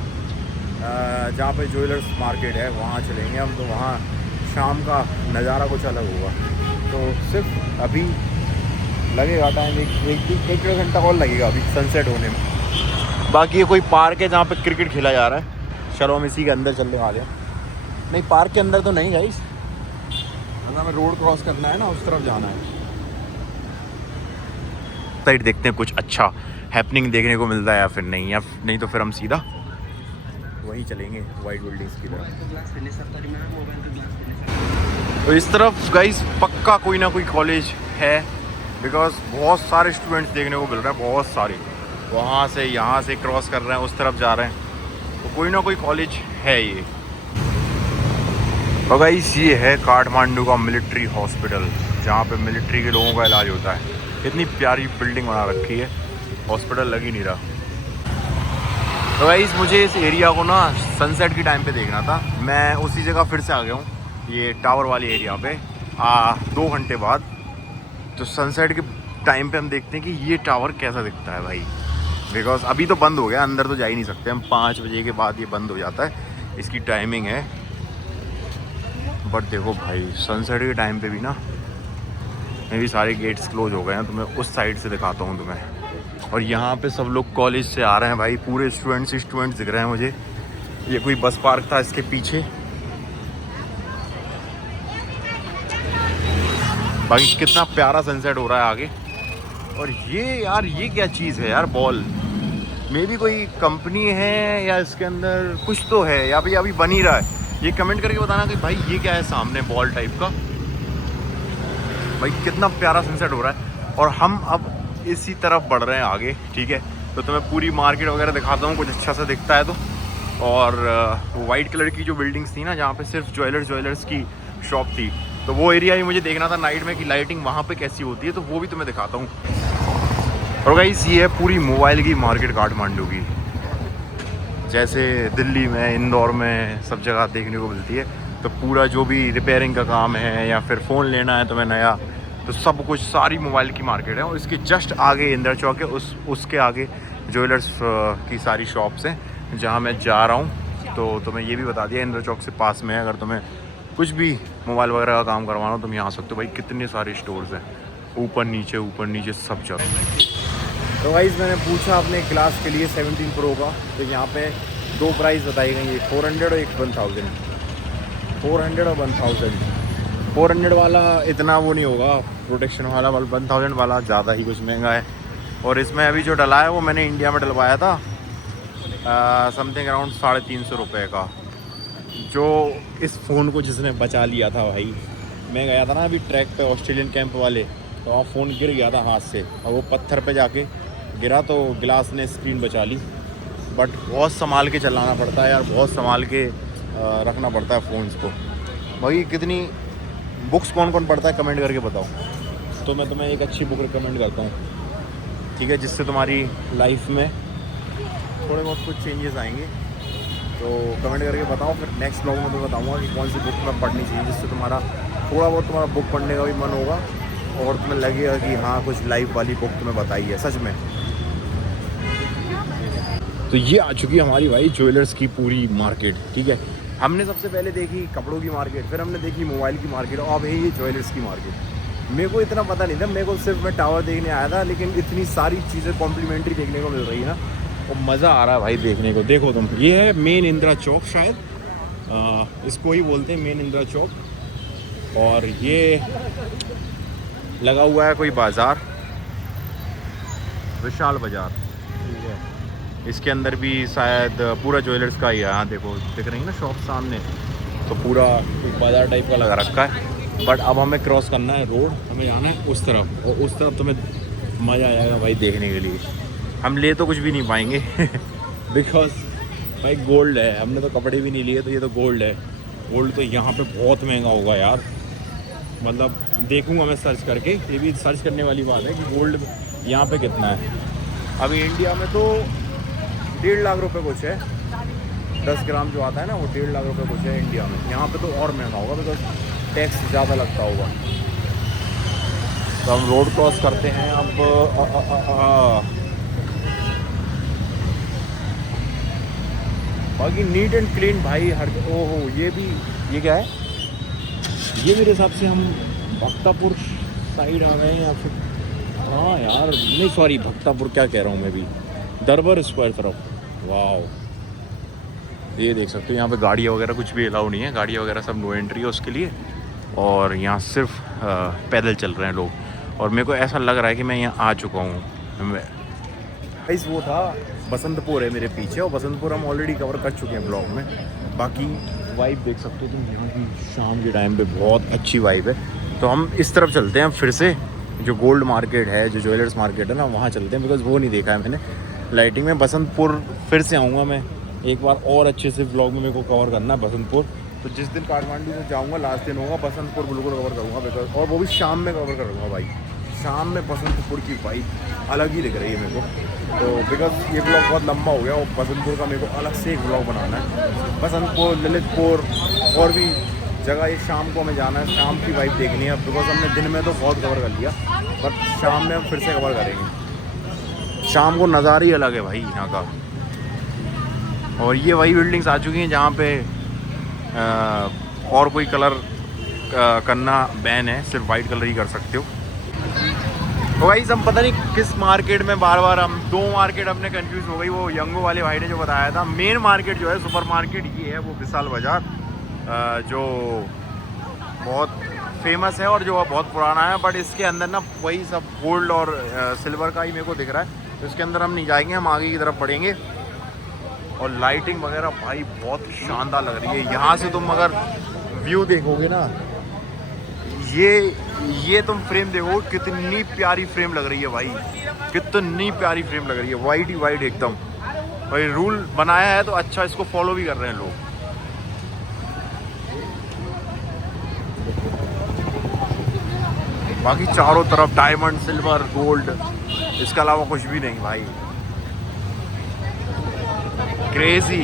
जहाँ पे ज्वेलर्स मार्केट है, वहाँ चलेंगे हम। तो वहाँ शाम का नज़ारा कुछ अलग होगा। तो सिर्फ अभी लगेगा टाइम एक डेढ़ घंटा और लगेगा अभी सनसेट होने में। बाकी ये कोई पार्क है जहाँ पे क्रिकेट खेला जा रहा है। चलो हम इसी के अंदर चलने वाले हैं। नहीं, पार्क के अंदर तो नहीं गाइस, अगर हमें रोड क्रॉस करना है ना, उस तरफ जाना है। साइड देखते हैं कुछ अच्छा हैपनिंग देखने को मिलता है या फिर नहीं, या नहीं तो फिर हम सीधा वहीं चलेंगे वाइट बिल्डिंग्स की तरफ। तो इस तरफ गाइस पक्का कोई ना कोई कॉलेज है, बिकॉज बहुत सारे स्टूडेंट्स देखने को मिल रहे हैं, बहुत सारे वहाँ से यहाँ से क्रॉस कर रहे हैं, उस तरफ जा रहे हैं। तो कोई ना कोई कॉलेज है ये। तो गाइस ये है काठमांडू का मिलिट्री हॉस्पिटल, जहाँ पे मिलिट्री के लोगों का इलाज होता है। इतनी प्यारी बिल्डिंग बना रखी है, हॉस्पिटल लग ही नहीं रहा। तो गाइस मुझे इस एरिया को ना सनसेट की टाइम पे देखना था। मैं उसी जगह फिर से आ गया हूँ, ये टावर वाली एरिया पे 2 घंटे बाद। तो सनसेट के टाइम पे हम देखते हैं कि ये टावर कैसा दिखता है भाई, बिकॉज अभी तो बंद हो गया, अंदर तो जा ही नहीं सकते हम। 5 बजे के बाद ये बंद हो जाता है, इसकी टाइमिंग है। बट देखो भाई सनसेट के टाइम पे भी ना, मे भी सारे गेट्स क्लोज हो गए हैं। तो मैं उस साइड से दिखाता हूँ तुम्हें। और यहाँ पे सब लोग कॉलेज से आ रहे हैं भाई, पूरे स्टूडेंट्स दिख रहे हैं मुझे। ये कोई बस पार्क था इसके पीछे। बाकी कितना प्यारा सनसेट हो रहा है आगे। और ये यार ये क्या चीज़ है यार, बॉल मे भी कोई कंपनी है या इसके अंदर कुछ तो है, या भी अभी बन ही रहा है। ये कमेंट करके बताना कि भाई ये क्या है सामने बॉल टाइप का। भाई कितना प्यारा सनसेट हो रहा है। और हम अब इसी तरफ बढ़ रहे हैं आगे, ठीक है। तो तुम्हें पूरी मार्केट वगैरह दिखाता हूँ, कुछ अच्छा सा दिखता है तो। और वो वाइट कलर की जो बिल्डिंग्स थी ना, जहाँ पे सिर्फ ज्वेलर्स की शॉप थी, तो वो एरिया ही मुझे देखना था नाइट में कि लाइटिंग वहाँ पे कैसी होती है। तो वो भी तुम्हें दिखाता हूँ। और गाइस ये है पूरी मोबाइल की मार्केट काठमांडू की, जैसे दिल्ली में, इंदौर में सब जगह देखने को मिलती है। तो पूरा जो भी रिपेयरिंग का काम है या फिर फ़ोन लेना है तुम्हें नया, तो सब कुछ सारी मोबाइल की मार्केट है। और इसके जस्ट आगे इंदिरा चौक है, उसके आगे ज्वेलर्स की सारी शॉप्स हैं जहाँ मैं जा रहा हूँ। तो तुम्हें ये भी बता दिया इंदिरा चौक से पास में है, अगर तुम्हें कुछ भी मोबाइल वगैरह का काम करवाना हो तुम यहाँ आ सकते हो। भाई कितने सारे स्टोर्स हैं, ऊपर नीचे सब जगह। तो गाइस मैंने पूछा अपने क्लास के लिए 17 प्रो का, तो यहाँ पे 2 प्राइस बताई गई, एक 400 और एक 1000। 400 और 1000। 400 वाला इतना वो नहीं होगा प्रोटेक्शन वाला, 1000 वाला ज़्यादा ही कुछ महंगा है। और इसमें अभी जो डला है वो मैंने इंडिया में डलवाया था समथिंग अराउंड 350 रुपये का। जो इस फ़ोन को जिसने बचा लिया था भाई, मैं गया था ना अभी ट्रैक पे ऑस्ट्रेलियन कैंप वाले, तो वहाँ फ़ोन गिर गया था हाथ से, और वो पत्थर पे जाके गिरा तो गिलास ने स्क्रीन बचा ली। बट बहुत संभाल के चलाना पड़ता है यार, बहुत संभाल के रखना पड़ता है फ़ोन्स को। भाई कितनी बुक्स कौन कौन पढ़ता है कमेंट करके बताओ, तो मैं तुम्हें एक अच्छी बुक रिकमेंड करता हूँ, ठीक है, जिससे तुम्हारी लाइफ में थोड़े बहुत कुछ चेंजेस आएंगे। तो कमेंट करके बताओ, फिर नेक्स्ट ब्लॉग में तो बताऊँगा कि कौन सी बुक तुम्हें पढ़नी चाहिए, जिससे तुम्हारा थोड़ा बहुत तुम्हारा बुक पढ़ने का भी मन होगा और तुम्हें लगेगा कि हाँ कुछ लाइफ वाली बुक तुम्हें बताई है सच में। तो ये आ चुकी है हमारी भाई ज्वेलर्स की पूरी मार्केट, ठीक है। हमने सबसे पहले देखी कपड़ों की मार्केट, फिर हमने देखी मोबाइल की मार्केट, और अब है ये ज्वेलर्स की मार्केट। मेरे को इतना पता नहीं था, मेरे को सिर्फ मैं टावर देखने आया था, लेकिन इतनी सारी चीज़ें कॉम्प्लीमेंट्री देखने को मिल रही है ना, और मज़ा आ रहा है भाई देखने को। देखो तुम, ये है मेन इंदिरा चौक, शायद इसको ही बोलते हैं मेन इंदिरा चौक। और ये लगा हुआ है कोई बाज़ार, विशाल बाज़ार, ठीक है। इसके अंदर भी शायद पूरा ज्वेलर्स का ही है। हाँ देखो दिख रही है ना शॉप सामने, तो पूरा एक बाज़ार टाइप का लगा रखा है। बट अब हमें क्रॉस करना है रोड, हमें जाना है उस तरफ, और उस तरफ तुम्हें मज़ा आएगा भाई देखने के लिए। हम ले तो कुछ भी नहीं पाएंगे बिकॉज भाई गोल्ड है, हमने तो कपड़े भी नहीं लिए, तो ये तो गोल्ड है। गोल्ड तो यहाँ पे बहुत महंगा होगा यार, मतलब देखूँगा मैं सर्च करके, ये भी सर्च करने वाली बात है कि गोल्ड यहाँ पे कितना है। अभी इंडिया में तो 1.5 लाख रुपए कुछ है, 10 ग्राम जो आता है ना वो 1.5 लाख रुपये कुछ है इंडिया में। यहाँ पे तो और महंगा होगा बिकॉज टैक्स ज़्यादा लगता होगा। तो हम रोड क्रॉस करते हैं अब। बाकी नीट एंड क्लीन भाई हर। ओहो ये क्या है? ये मेरे हिसाब से हम भक्तापुर साइड आ गए हैं या फिर हाँ यार नहीं सॉरी भक्तापुर क्या कह रहा हूँ मैं भी, दरबार स्क्वायर तरफ। वाह ये देख सकते हो यहाँ पे गाड़ियाँ वगैरह कुछ भी अलाउ नहीं है, गाड़ियाँ वगैरह सब नो एंट्री है उसके लिए। और यहाँ सिर्फ पैदल चल रहे हैं लोग और मेरे को ऐसा लग रहा है कि मैं यहाँ आ चुका हूँ। इस वो था बसंतपुर है मेरे पीछे और बसंतपुर हम ऑलरेडी कवर कर चुके हैं ब्लॉग में। बाकी वाइब देख सकते हो तुम यहाँ की शाम के टाइम पे बहुत अच्छी वाइब है। तो हम इस तरफ चलते हैं फिर से, जो गोल्ड मार्केट है जो ज्वेलर्स मार्केट है ना वहाँ चलते हैं बिकॉज़ वो नहीं देखा है मैंने लाइटिंग में। बसंतपुर फिर से आऊँगा मैं एक बार और अच्छे से ब्लॉग में, मेरे को कवर करना है बसंतपुर। तो जिस दिन काठमांडू से जाऊँगा लास्ट दिन होगा बसंतपुर बिल्कुल कवर करूँगा बिकॉज, और वो भी शाम में कवर करूँगा भाई। शाम में बसंतपुर की वाइब अलग ही दिख रही है मेरे को। तो बिकॉज ये ब्लॉग बहुत लंबा हो गया और बसंतपुर का मेरे को अलग से एक ब्लॉग बनाना है। बसंतपुर, ललितपुर और भी जगह ये शाम को हमें जाना है, शाम की वाइब देखनी है बिकॉज हमने दिन में तो बहुत कवर कर लिया बट शाम में हम फिर से कवर करेंगे। शाम को नज़ारा ही अलग है भाई यहाँ का। और ये वही बिल्डिंग्स आ चुकी हैं जहाँ पे और कोई कलर करना बैन है, सिर्फ वाइट कलर ही कर सकते हो। तो भाई हम पता नहीं किस मार्केट में बार बार हम 2 मार्केट हमने कंफ्यूज हो गई। वो यंगो वाले भाई ने जो बताया था मेन मार्केट जो है सुपर मार्केट ये है वो विशाल बाज़ार, जो बहुत फेमस है और जो बहुत पुराना है। बट इसके अंदर ना वही सब गोल्ड और सिल्वर का ही मेरे को दिख रहा है। तो इसके अंदर हम नहीं जाएंगे, हम आगे की तरफ बढ़ेंगे। और लाइटिंग वगैरह भाई बहुत शानदार लग रही है। यहाँ से तुम अगर व्यू देखोगे ना, ये तुम फ्रेम देखो कितनी प्यारी फ्रेम लग रही है भाई, कितनी प्यारी फ्रेम लग रही है। वाइट ही वाइट एकदम। भाई रूल बनाया है तो अच्छा, इसको फॉलो भी कर रहे हैं लोग। बाकी चारों तरफ डायमंड, सिल्वर, गोल्ड, इसके अलावा कुछ भी नहीं भाई। क्रेजी।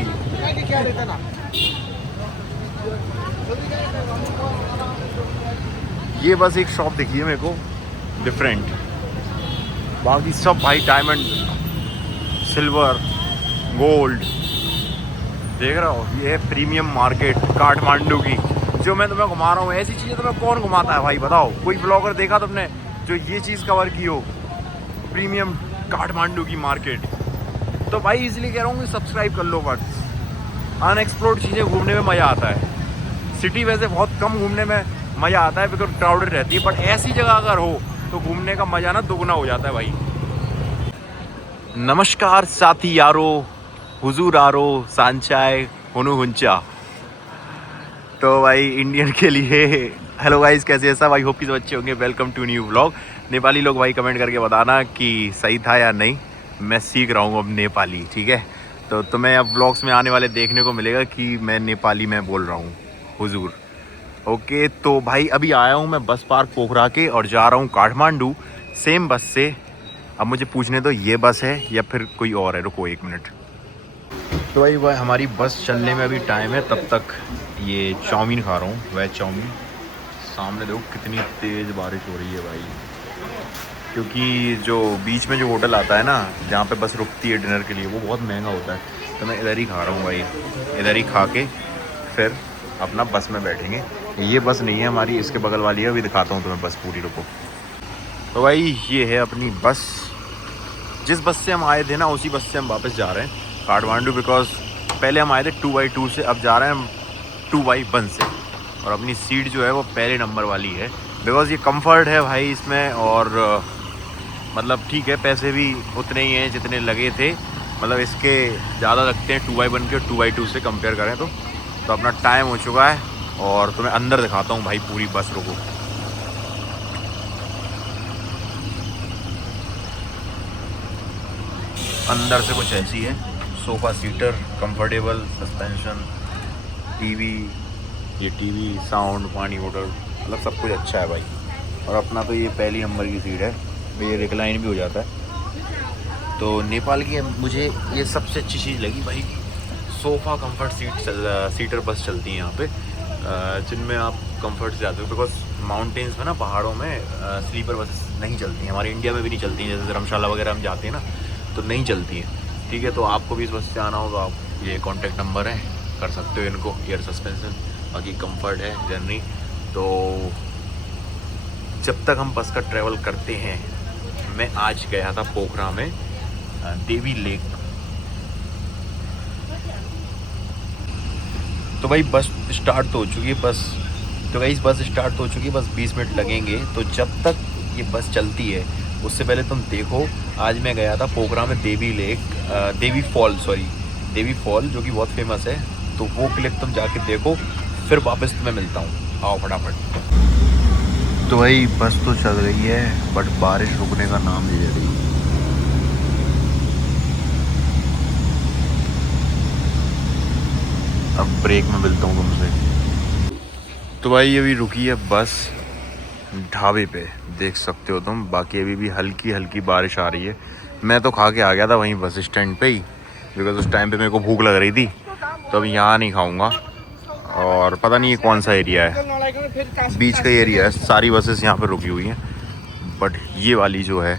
ये बस एक शॉप दिखी है मेरे को डिफरेंट, बाकी सब भाई डायमंड, सिल्वर, गोल्ड देख रहा हो। ये है प्रीमियम मार्केट काठमांडू की जो मैं तुम्हें घुमा रहा हूँ। ऐसी चीज़ें तुम्हें कौन घुमाता है भाई बताओ? कोई ब्लॉगर देखा तुमने जो ये चीज़ कवर की हो, प्रीमियम काठमांडू की मार्केट? तो भाई इसलिए कह रहा हूँ कि सब्सक्राइब कर लो बस। अनएक्सप्लोर्ड चीज़ें घूमने में मज़ा आता है। सिटी वैसे बहुत कम घूमने में मज़ा आता है बिकॉज क्राउडेड रहती है, बट ऐसी जगह अगर हो तो घूमने का मज़ा ना दुगना हो जाता है भाई। नमस्कार साथी यारो, हुजूर आरो, सांचाय हुनु हुंचा। तो भाई इंडियन के लिए हेलो गाइस, कैसे हैं सब? आई होप कि सब अच्छे होंगे। Welcome to new vlog. Nepali लोग भाई कमेंट करके बताना कि सही था या नहीं। मैं सीख रहा हूँ अब नेपाली, ठीक है? तो तुम्हें अब व्लॉग्स में आने वाले देखने को मिलेगा कि मैं नेपाली में बोल रहा हूँ, हुजूर। ओके तो भाई अभी आया हूँ मैं बस पार्क पोखरा के और जा रहा हूँ काठमांडू सेम बस से। अब मुझे पूछने दो ये बस है या फिर कोई और है, रुको 1 मिनट। तो भाई हमारी बस चलने में अभी टाइम है, तब तक ये चाउमीन खा रहा हूँ, वेज चाउमीन। सामने देखो कितनी तेज़ बारिश हो रही है भाई, क्योंकि जो बीच में जो होटल आता है ना जहाँ पे बस रुकती है डिनर के लिए वो बहुत महंगा होता है। तो मैं इधर ही खा रहा हूँ भाई, इधर ही खा के फिर अपना बस में बैठेंगे। ये बस नहीं है हमारी, इसके बगल वाली है, अभी दिखाता हूँ तुम्हें बस पूरी, रुको। तो भाई ये है अपनी बस, जिस बस से हम आए थे ना उसी बस से हम वापस जा रहे हैं काठमांडू। बिकॉज पहले हम आए थे 2x2 से, अब जा रहे हैं हम 2x1 से। और अपनी सीट जो है वो पहले नंबर वाली है बिकॉज ये कंफर्ट है भाई इसमें। और मतलब ठीक है, पैसे भी उतने ही हैं जितने लगे थे, मतलब इसके ज़्यादा लगते हैं 2x1 के 2x2 से कंपेयर करें तो। अपना टाइम हो चुका है और तुम्हें अंदर दिखाता हूँ भाई पूरी बस, रुको। अंदर से कुछ ऐसी है, sofa seater, comfortable, suspension, TV, ये टीवी, साउंड, पानी बोतल, मतलब सब कुछ अच्छा है भाई। और अपना तो ये पहली नंबर की सीट है, ये रिक्लाइन भी हो जाता है। तो नेपाल की मुझे ये सबसे अच्छी चीज़ लगी भाई, सोफ़ा कंफर्ट सीटर बस चलती है यहाँ पे, जिनमें आप कंफर्ट से जाते हो। बिकॉज माउंटेन्स में ना, पहाड़ों में स्लीपर बस नहीं चलती हैं, हमारे इंडिया में भी नहीं चलती हैं। जैसे धर्मशाला वगैरह हम जाते हैं ना, तो नहीं चलती हैं। ठीक है, तो आपको भी इस बस से आना हो तो आप ये कॉन्टैक्ट नंबर है, कर सकते हो इनको। एयर सस्पेंशन, बाकी कंफर्ट है जर्नी। तो जब तक हम बस का ट्रैवल करते हैं, मैं आज गया था पोखरा में देवी लेक। तो भाई बस स्टार्ट तो हो चुकी है, बस स्टार्ट हो चुकी है, बस 20 मिनट लगेंगे। तो जब तक ये बस चलती है उससे पहले तुम देखो, आज मैं गया था पोखरा में देवी लेक, देवी फॉल जो कि बहुत फेमस है। तो वो क्लिप तुम जाके देखो, फिर वापस तुम्हें मिलता हूँ। आओ फटाफट। तो भाई बस तो चल रही है, बट बारिश रुकने का नाम नहीं ले रही। अब ब्रेक में मिलता हूँ तुमसे। तो भाई अभी रुकी है बस ढाबे पे, देख सकते हो तुम। बाकी अभी भी हल्की हल्की बारिश आ रही है। मैं तो खा के आ गया था वहीं बस स्टैंड पे ही, बिकॉज उस टाइम पे मेरे को भूख लग रही थी। तो अब यहाँ नहीं खाऊंगा। और पता नहीं ये कौन सा एरिया है, बीच का एरिया है, सारी बसेस यहाँ पे रुकी हुई हैं। बट ये वाली जो है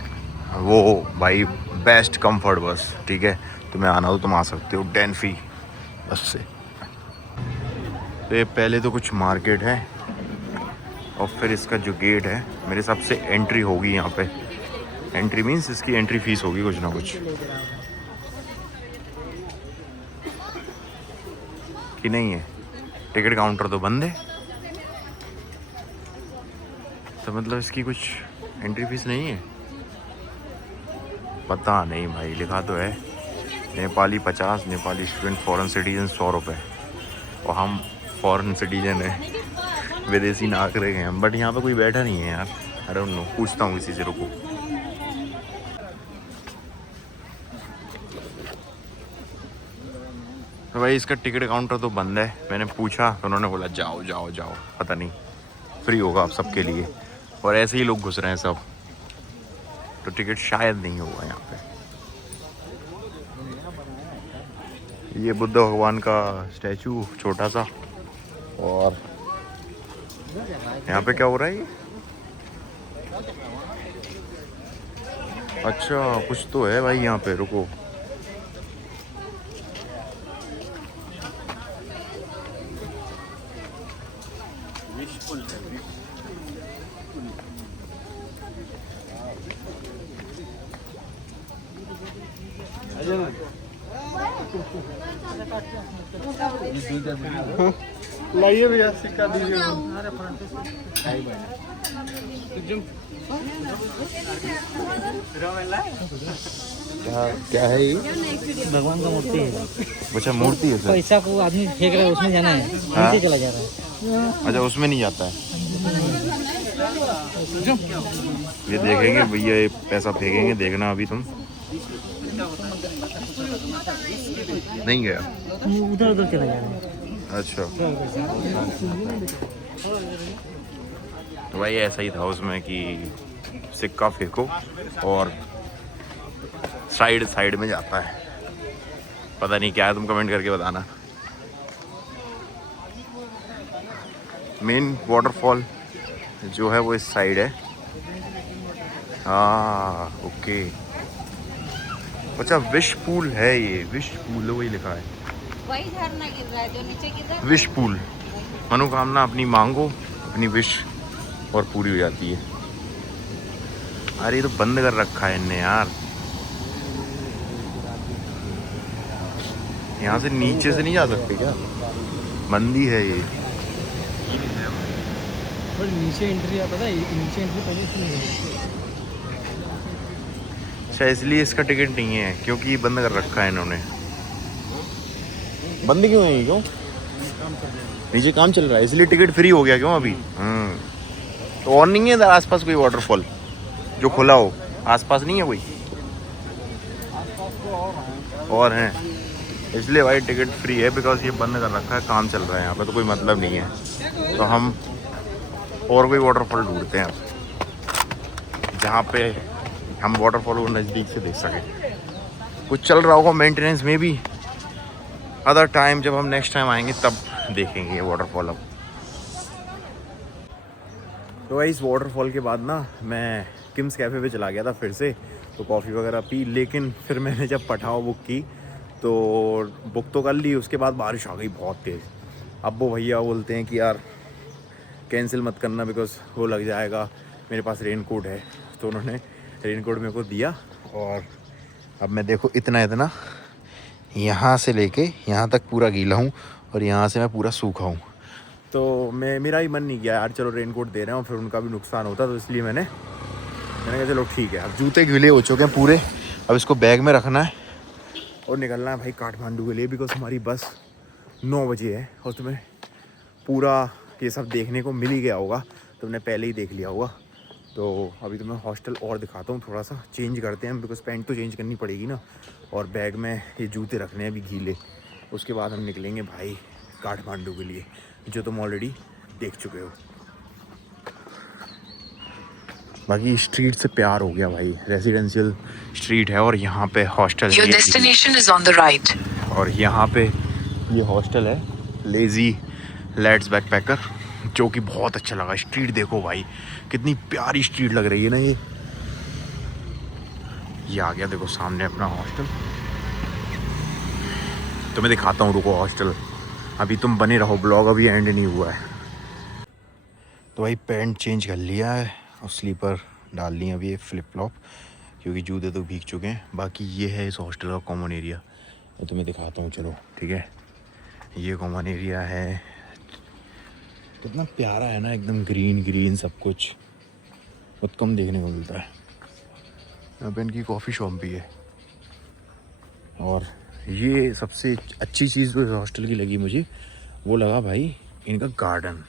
वो भाई बेस्ट कंफर्ट बस। ठीक है, तुम्हें आना हो तुम आ सकते हो डेनफी बस से। तो ये पहले तो कुछ मार्केट है और फिर इसका जो गेट है, मेरे हिसाब से एंट्री होगी यहाँ पे। एंट्री मीन्स इसकी एंट्री फीस होगी कुछ ना कुछ, कि नहीं है? टिकट काउंटर तो बंद है, तो मतलब इसकी कुछ एंट्री फीस नहीं है। पता नहीं भाई, लिखा तो है Nepali 50, Nepali student, foreign citizen 100 रुपये। और हम फॉरेन सिटीजन है, विदेशी नाक रहे हैं। बट यहाँ पे कोई बैठा नहीं है यार, आई डोंट नो, पूछता हूँ किसी से, रुको। तो भाई इसका टिकट काउंटर तो बंद है। मैंने पूछा तो उन्होंने बोला जाओ जाओ जाओ, पता नहीं फ्री होगा आप सबके लिए। और ऐसे ही लोग घुस रहे हैं सब, तो टिकट शायद नहीं होगा यहाँ पे। ये बुद्ध भगवान का स्टैचू छोटा सा। और यहाँ पे क्या हो रहा है ये? अच्छा कुछ तो है भाई यहाँ पे, रुको। लाइए भैया, सिक्का दीजिए। क्या है ये? भगवान का मूर्ति है। अच्छा मूर्ति है सर। पैसा को आदमी फेंक रहा है, उसमें जाना है, नीचे चला जा रहा है। अच्छा उसमें नहीं जाता है। ये देखेंगे भैया, ये पैसा फेंकेंगे, देखना अभी तुम। नहीं गया, उधर उधर चला जा रहा है। अच्छा तो भाई ऐसा ही था उसमें कि सिक्का फेंको और साइड में जाता है। पता नहीं क्या है, तुम कमेंट करके बताना। मेन वाटरफॉल जो है वो इस साइड है। हाँ ओके, अच्छा विश पूल है ये, विश पूल वही लिखा है, वही झरना गिर रहा है जो नीचे गिर रहा है। Wish pool. मनोकामना अपनी मांगो, अपनी विश और पूरी हो जाती है। अरे ये तो बंद कर रखा है इनने यार, यहाँ से नीचे से नहीं जा सकते क्या? बंदी है ये। और नीचे एंट्री है, पता है नीचे एंट्री पहले से नहीं है। अच्छा इसलिए इसका टिकट नहीं है, क्योंकि ये बंद कर रखा है इन्होंने। बंद क्यों है ये, क्यों? नीचे काम चल रहा है इसलिए टिकट फ्री हो गया क्यों अभी? तो और नहीं है आसपास कोई वाटरफॉल जो खुला हो? आसपास नहीं है कोई और हैं, इसलिए भाई टिकट फ्री है। बिकॉज ये बंद कर रखा है, काम चल रहा है यहाँ पे, तो कोई मतलब नहीं है। तो हम और कोई वाटरफॉल ढूंढते हैं जहाँ पे हम वाटरफॉल को नज़दीक से देख सकें। कुछ चल रहा होगा मेंटेनेंस में भी, अदर टाइम जब हम नेक्स्ट टाइम आएंगे तब देखेंगे ये वाटरफॉल। अब तो भाई इस वाटरफॉल के बाद ना मैं किम्स कैफ़े पे चला गया था फिर से, तो कॉफ़ी वगैरह पी, लेकिन फिर मैंने जब पठाओ बुक की तो बुक तो कर ली, उसके बाद बारिश आ गई बहुत तेज़। अब वो भैया बोलते हैं कि यार कैंसिल मत करना बिकॉज वो लग जाएगा, मेरे पास रेन कोट है, तो उन्होंने रेन कोट मेरे को दिया। और अब मैं देखो इतना यहाँ से लेके यहाँ तक पूरा गीला हूँ और यहाँ से मैं पूरा सूखा हूँ। तो मेरा ही मन नहीं किया यार, चलो रेन कोट दे रहे हैं और फिर उनका भी नुकसान होता, तो इसलिए मैंने कहा चलो ठीक है। अब जूते गीले हो चुके हैं पूरे, अब इसको बैग में रखना है और निकलना है भाई काठमांडू के लिए, बिकॉज हमारी बस 9 बजे है। और तुम्हें पूरा ये सब देखने को मिल ही गया होगा, तुमने पहले ही देख लिया होगा। तो अभी तुम्हें हॉस्टल और दिखाता हूँ, थोड़ा सा चेंज करते हैं बिकॉज पैंट तो चेंज करनी पड़ेगी ना, और बैग में ये जूते रखने हैं अभी गीले। उसके बाद हम निकलेंगे भाई काठमांडू के लिए, जो तुम ऑलरेडी देख चुके हो। बाकी स्ट्रीट से प्यार हो गया भाई, रेजिडेंशियल स्ट्रीट है और यहाँ पे hostel Your destination is on the right. और यहाँ पे ये हॉस्टल है लेज़ी लेट्स बैकपैकर, जो कि बहुत अच्छा लगा। स्ट्रीट देखो भाई कितनी प्यारी स्ट्रीट लग रही है ना ये आ गया देखो सामने अपना हॉस्टल। तो मैं दिखाता हूँ, रुको हॉस्टल, अभी तुम बने रहो, ब्लॉग अभी एंड नहीं हुआ है। तो भाई पैंट चेंज कर लिया है और स्लीपर डाल ली अभी, फ्लिप फ्लॉप, क्योंकि जूते तो भीग चुके हैं। बाकी ये है इस हॉस्टल का कॉमन एरिया, मैं तुम्हें दिखाता हूँ, चलो ठीक है। ये कॉमन एरिया है, कितना प्यारा है ना, एकदम ग्रीन सब कुछ, बहुत कम देखने को मिलता है। यहाँ पे इनकी कॉफ़ी शॉप भी है। और ये सबसे अच्छी चीज़ जो इस हॉस्टल की लगी मुझे, वो लगा भाई इनका गार्डन।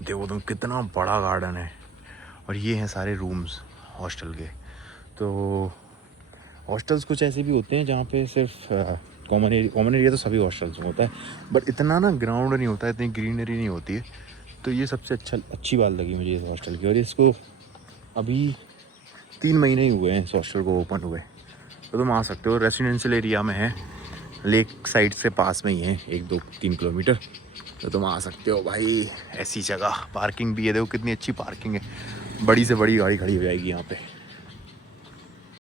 देखो तुम कितना बड़ा गार्डन है, और ये हैं सारे रूम्स हॉस्टल के। तो हॉस्टल्स कुछ ऐसे भी होते हैं जहाँ पे सिर्फ कॉमन एरिया तो सभी हॉस्टल्स में होता है, बट इतना ना ग्राउंड नहीं होता है, इतनी ग्रीनरी नहीं होती है। तो ये सबसे अच्छी बात लगी मुझे इस हॉस्टल की। और इसको अभी 3 महीने ही हुए हैं इस हॉस्टल को ओपन हुए, तो तुम आ सकते हो। रेसिडेंशियल एरिया में है, लेक साइड से पास में ही है, 1-2-3 किलोमीटर, तो तुम आ सकते हो भाई। ऐसी जगह पार्किंग भी है, देखो कितनी अच्छी पार्किंग है, बड़ी से बड़ी गाड़ी खड़ी हो जाएगी यहाँ पे।